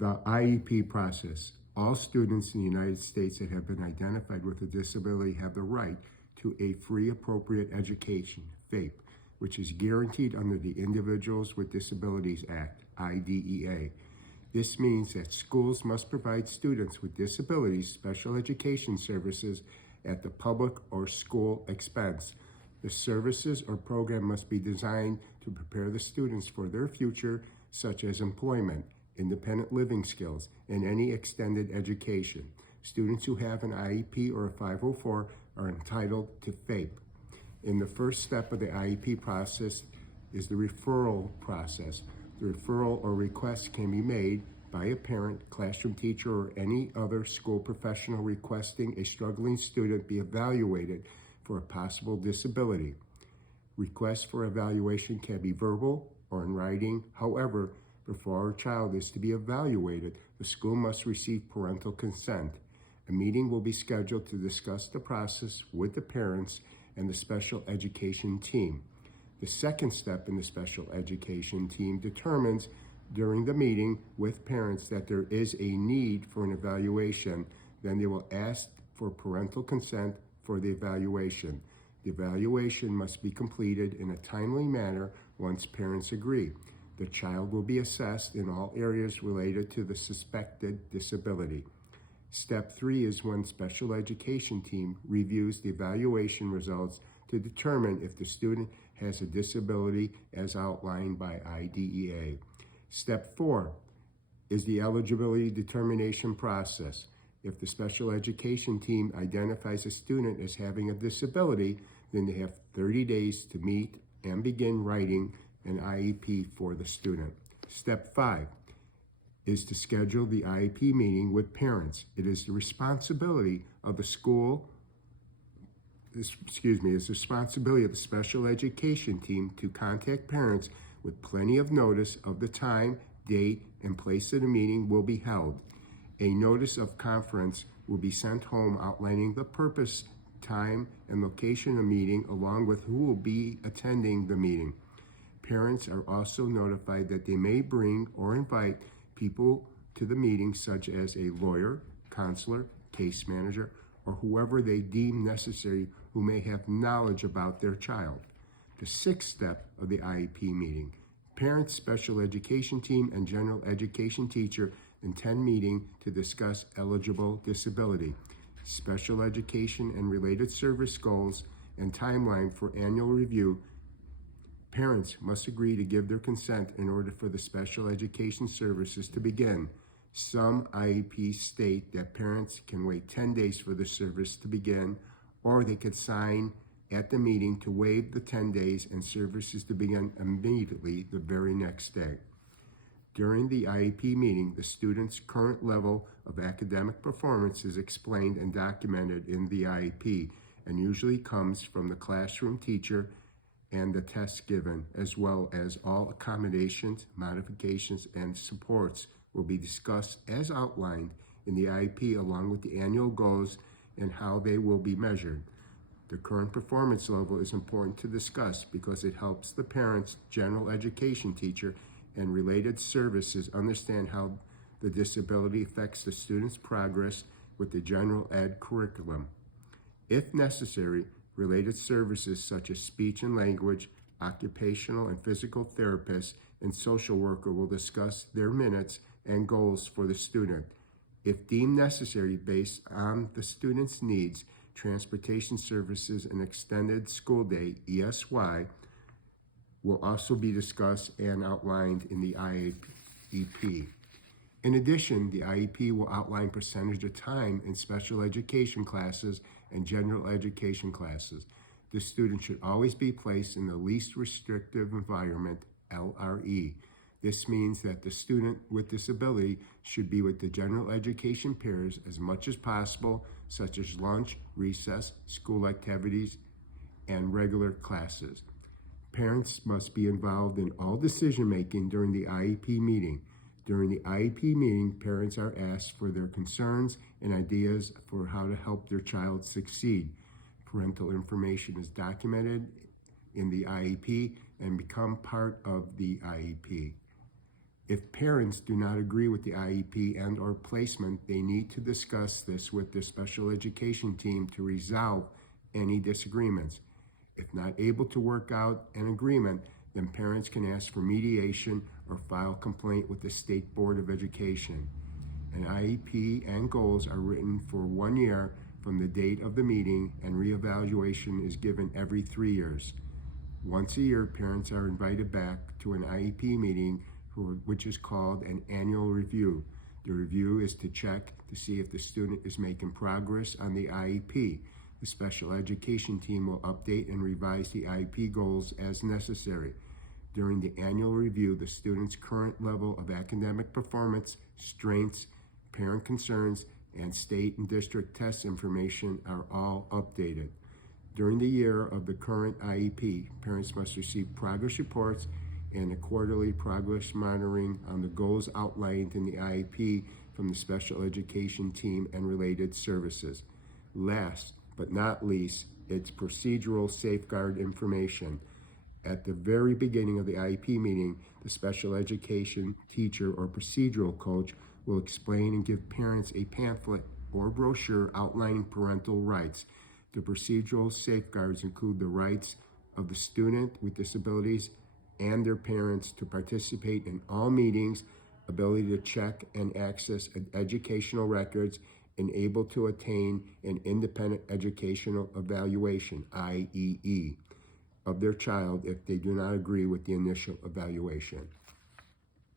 The IEP process. All students in the United States that have been identified with a disability have the right to a free appropriate education, FAPE, which is guaranteed under the Individuals with Disabilities Act, IDEA. This means that schools must provide students with disabilities special education services at the public or school expense. The services or program must be designed to prepare the students for their future, such as employment, independent living skills, and any extended education. Students who have an IEP or a 504 are entitled to FAPE. In the first step of the IEP process is the referral process. The referral or request can be made by a parent, classroom teacher, or any other school professional requesting a struggling student be evaluated for a possible disability. Requests for evaluation can be verbal or in writing. However, before our child is to be evaluated, the school must receive parental consent. A meeting will be scheduled to discuss the process with the parents and the special education team. The second step in the special education team determines during the meeting with parents that there is a need for an evaluation. Then they will ask for parental consent for the evaluation. The evaluation must be completed in a timely manner once parents agree. The child will be assessed in all areas related to the suspected disability. Step 3 is when special education team reviews the evaluation results to determine if the student has a disability as outlined by IDEA. Step 4 is the eligibility determination process. If the special education team identifies a student as having a disability, then they have 30 days to meet and begin writing an IEP for the student. Step 5 is to schedule the IEP meeting with parents. It is the responsibility of the school, it's the responsibility of the special education team to contact parents with plenty of notice of the time, date, and place of the meeting will be held. A notice of conference will be sent home outlining the purpose, time, and location of the meeting, along with who will be attending the meeting. Parents are also notified that they may bring or invite people to the meeting, such as a lawyer, counselor, case manager, or whoever they deem necessary who may have knowledge about their child. The sixth step of the IEP meeting. Parents, special education team, and general education teacher attend meeting to discuss eligible disability, special education and related service goals, and timeline for annual review. Parents must agree to give their consent in order for the special education services to begin. Some IEPs state that parents can wait 10 days for the service to begin, or they could sign at the meeting to waive the 10 days and services to begin immediately the very next day. During the IEP meeting, the student's current level of academic performance is explained and documented in the IEP, and usually comes from the classroom teacher and the tests given, as well as all accommodations, modifications, and supports will be discussed as outlined in the IEP, along with the annual goals and how they will be measured. The current performance level is important to discuss because it helps the parents, general education teacher, and related services understand how the disability affects the student's progress with the general ed curriculum. If necessary, related services such as speech and language, occupational and physical therapists, and social worker will discuss their minutes and goals for the student. If deemed necessary based on the student's needs, transportation services and extended school day, ESY, will also be discussed and outlined in the IEP. In addition, the IEP will outline percentage of time in special education classes and general education classes. The student should always be placed in the least restrictive environment, LRE. This means that the student with disability should be with the general education peers as much as possible, such as lunch, recess, school activities, and regular classes. Parents must be involved in all decision-making during the IEP meeting. During the IEP meeting, parents are asked for their concerns and ideas for how to help their child succeed. Parental information is documented in the IEP and become part of the IEP. If parents do not agree with the IEP and or placement, they need to discuss this with the special education team to resolve any disagreements. If not able to work out an agreement, then parents can ask for mediation or file complaint with the State Board of Education. An IEP and goals are written for 1 year from the date of the meeting, and reevaluation is given every 3 years. Once a year, parents are invited back to an IEP meeting, which is called an annual review. The review is to check to see if the student is making progress on the IEP. The special education team will update and revise the IEP goals as necessary. During the annual review, the student's current level of academic performance, strengths, parent concerns, and state and district test information are all updated. During the year of the current IEP, parents must receive progress reports and a quarterly progress monitoring on the goals outlined in the IEP from the special education team and related services. Last but not least, it's procedural safeguard information. At the very beginning of the IEP meeting, the special education teacher or procedural coach will explain and give parents a pamphlet or brochure outlining parental rights. The procedural safeguards include the rights of the student with disabilities and their parents to participate in all meetings, ability to check and access educational records, and able to attain an independent educational evaluation, IEE, of their child if they do not agree with the initial evaluation.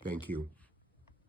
Thank you.